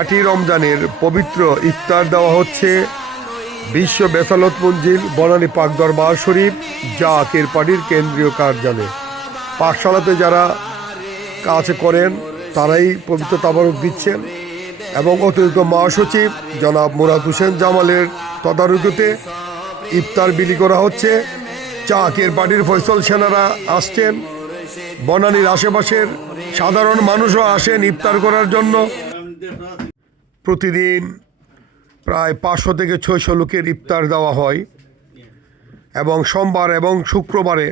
8ই রমজানের পবিত্র ইফতার দেওয়া হচ্ছে বিশ্ব বেসালত মঞ্জিল বনানী পাক দরবার শরীফ জাকের পার্টির কেন্দ্রীয় কার্যালয়ে। পাঠশালাতে যারা কাজ করেন তারাই পবিত্র তাবারক দিচ্ছেন এবং অতিরিক্ত মহাসচিব জনাব মুরাদ হোসেন জামালের তদারকিতে ইফতার বিলি করা হচ্ছে। জাকের পার্টির ফয়সল সেনারা আসছেন, বনানীর আশেপাশের সাধারণ মানুষও আসেন ইফতার করার জন্য। প্রতিদিন প্রায় 500 থেকে 600 লোকের ইফতার দেওয়া হয় এবং সোমবার এবং শুক্রবারে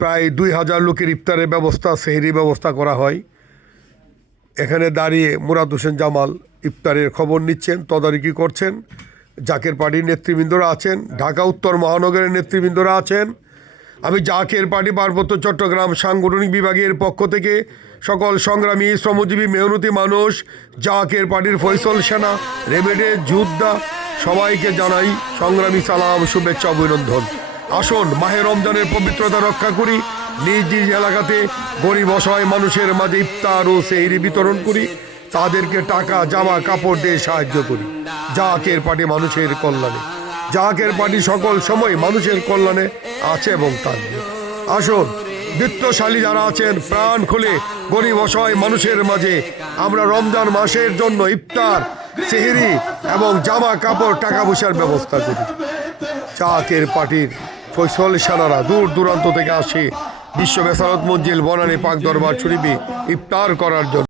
প্রায় 2000 লোকের ইফতারের ব্যবস্থা, সেহরি ব্যবস্থা করা হয়। এখানে দাঁড়িয়ে মুরাদ হোসেন জামাল ইফতারের খবর নিচ্ছেন, তদারকি করছেন। জাকের পার্টির নেতৃবৃন্দরা আছেন, ঢাকা উত্তর মহানগরের নেতৃবৃন্দরা আছেন। আমি জাকের পার্টি পার্বত্য চট্টগ্রাম সাংগঠনিক বিভাগের পক্ষ থেকে সকল সংগ্রামী শ্রমজীবী মেহনতি মানুষ, জাকের পার্টির ফয়সল সেনা, রেবেডে যোদ্ধা সবাইকে জানাই সংগ্রামী সালাম, শুভেচ্ছা, অভিনন্দন। আসুন মাহে রমজানের পবিত্রতা রক্ষা করি, নিজ নিজ এলাকাতে গরিব অসহায় মানুষের মাঝে ইফতার ও সেহরি বিতরণ করি, তাদেরকে টাকা, জামা, কাপড় দিয়ে সাহায্য করি। জাকের পার্টি মানুষের কল্যাণে, জাকের পার্টি সকল সময় মানুষের কল্যাণে আছে এবং থাকবে। আসুন বিত্তশালী যারা আছেন প্রাণ খুলে গরিব অসহায় মানুষের মাঝে আমরা রমজান মাসের জন্য ইফতার, সেহরি এবং জামা কাপড়, টাকা পয়সার ব্যবস্থা করি। জাকের পার্টির ফয়সল সেনারা দূর দূরান্ত থেকে আসে বিশ্ব বেসারত মঞ্জিল বনানী পাক দরবার শরীফে ইফতার করার জন্য।